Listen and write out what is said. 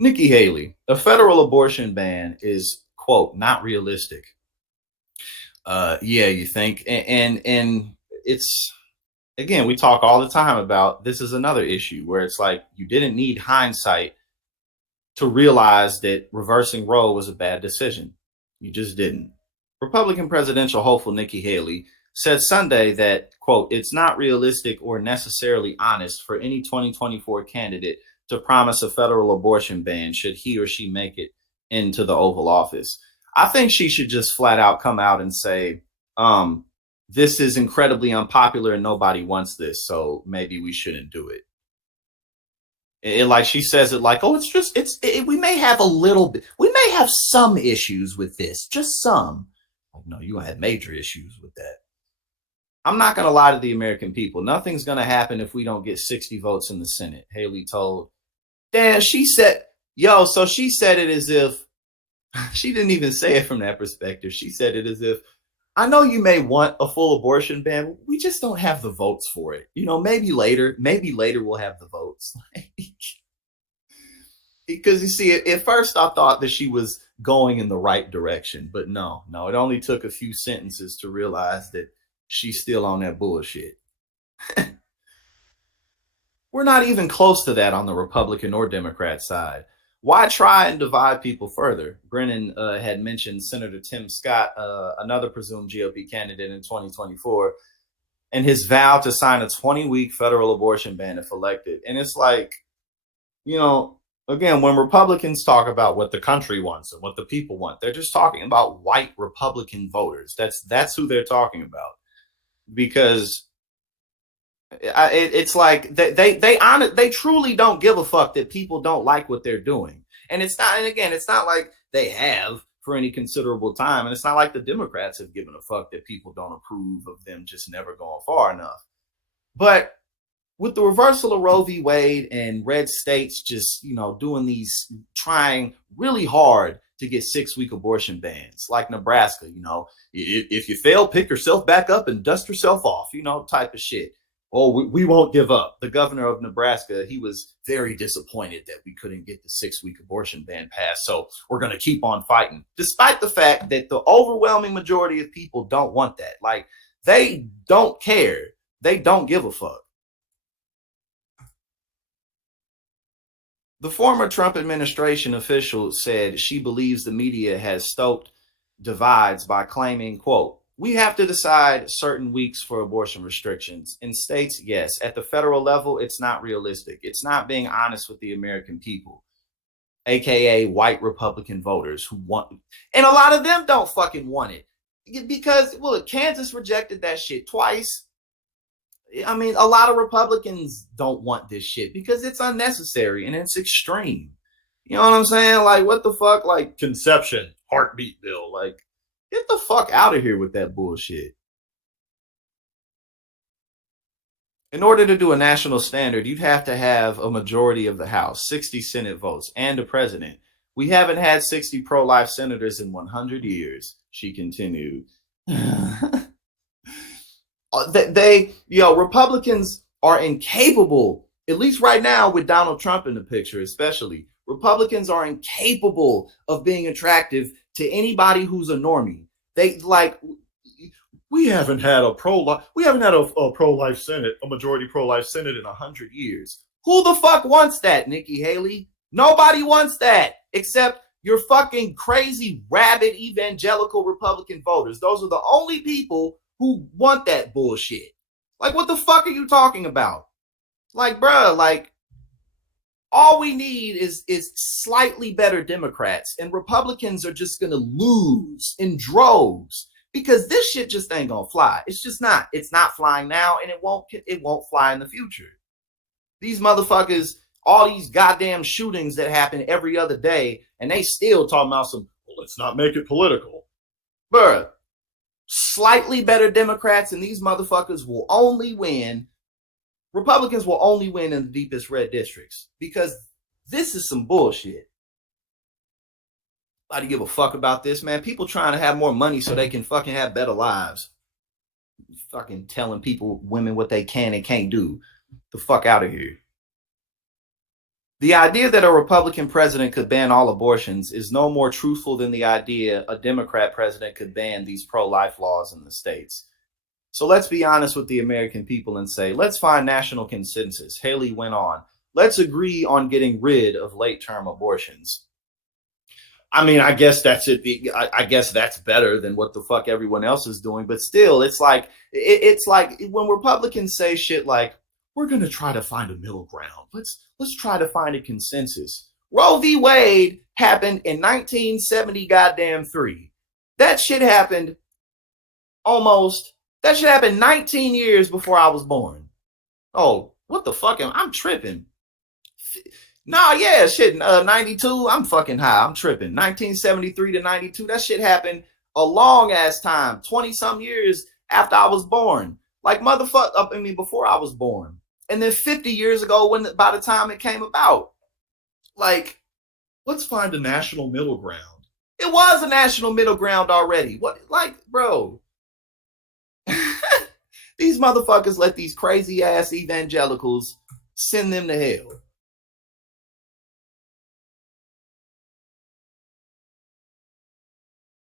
Nikki Haley, a federal abortion ban is, quote, not realistic. Yeah, you think, and it's, again, we talk all the time about this is another issue where it's like you didn't need hindsight to realize that reversing Roe was a bad decision. You just didn't. Republican presidential hopeful Nikki Haley said Sunday that, quote, it's not realistic or necessarily honest for any 2024 candidate to promise a federal abortion ban should he or she make it into the Oval Office. I think she should just flat out come out and say, this is incredibly unpopular and nobody wants this, so maybe we shouldn't do it. Like she says it like, oh, we may have a little bit, we may have some issues with this, just some. Like, no, you have major issues with that. I'm not going to lie to the American people. Nothing's going to happen if we don't get 60 votes in the Senate. Haley told. Dan, she said, so she said it as if she didn't even say it from that perspective. She said it as if, I know you may want a full abortion ban. We just don't have the votes for it. Maybe later we'll have the votes. Because you see, at first I thought that she was going in the right direction, but no, it only took a few sentences to realize that she's still on that bullshit. We're not even close to that on the Republican or Democrat side. Why try and divide people further? Brennan had mentioned Senator Tim Scott, another presumed GOP candidate in 2024, and his vow to sign a 20-week federal abortion ban if elected. And it's like, again, when Republicans talk about what the country wants and what the people want, they're just talking about white Republican voters. That's who they're talking about. Because it's like they truly don't give a fuck that people don't like what they're doing. And it's not like they have for any considerable time. And it's not like the Democrats have given a fuck that people don't approve of them just never going far enough. But with the reversal of Roe v. Wade and red states just, trying really hard to get 6-week abortion bans, like Nebraska, if you fail, pick yourself back up and dust yourself off, type of shit. Oh, we won't give up. The governor of Nebraska, he was very disappointed that we couldn't get the 6-week abortion ban passed. So we're going to keep on fighting, despite the fact that the overwhelming majority of people don't want that. Like, they don't care. They don't give a fuck. The former Trump administration official said she believes the media has stoked divides by claiming, quote, we have to decide certain weeks for abortion restrictions. In states, yes. At the federal level, it's not realistic. It's not being honest with the American people, aka white Republican voters who want it. And a lot of them don't fucking want it. Because, look, Kansas rejected that shit twice. I mean, a lot of Republicans don't want this shit because it's unnecessary and it's extreme. You know what I'm saying? Like, what the fuck? Like, conception, heartbeat bill. Like, get the fuck out of here with that bullshit. In order to do a national standard, you'd have to have a majority of the House, 60 Senate votes, and a president. We haven't had 60 pro-life senators in 100 years, she continued. Republicans are incapable, at least right now with Donald Trump in the picture, especially. Republicans are incapable of being attractive to anybody who's a normie. We haven't had a pro-life Senate, a majority pro-life Senate in 100 years. Who the fuck wants that, Nikki Haley? Nobody wants that except your fucking crazy, rabid, evangelical Republican voters. Those are the only people who want that bullshit. Like, what the fuck are you talking about? Like, bruh, like, all we need is slightly better Democrats, and Republicans are just gonna lose in droves because this shit just ain't gonna fly. It's just not. It's not flying now, and it won't fly in the future. These motherfuckers, all these goddamn shootings that happen every other day, and they still talking about some, well, let's not make it political. Bruh, slightly better Democrats, and these motherfuckers will only win. Republicans will only win in the deepest red districts because this is some bullshit. Nobody give a fuck about this, man. People trying to have more money so they can fucking have better lives. Fucking telling people, women, what they can and can't do. The fuck out of here. The idea that a Republican president could ban all abortions is no more truthful than the idea a Democrat president could ban these pro-life laws in the states. So let's be honest with the American people and say, let's find national consensus. Haley went on. Let's agree on getting rid of late-term abortions. I mean, I guess that's it. I guess that's better than what the fuck everyone else is doing. But still, it's like when Republicans say shit like, "We're gonna try to find a middle ground. Let's try to find a consensus." Roe v. Wade happened in 1970 goddamn 3. That shit happened almost. That shit happened 19 years before I was born. Oh, what the fuck? I'm tripping. Nah, yeah, shit. 92, I'm fucking high. I'm tripping. 1973 to 92, that shit happened a long ass time. 20 some years after I was born. Like motherfucker, I mean, before I was born. And then 50 years ago, by the time it came about. Like, let's find a national middle ground. It was a national middle ground already. What, like, bro? These motherfuckers let these crazy ass evangelicals send them to hell.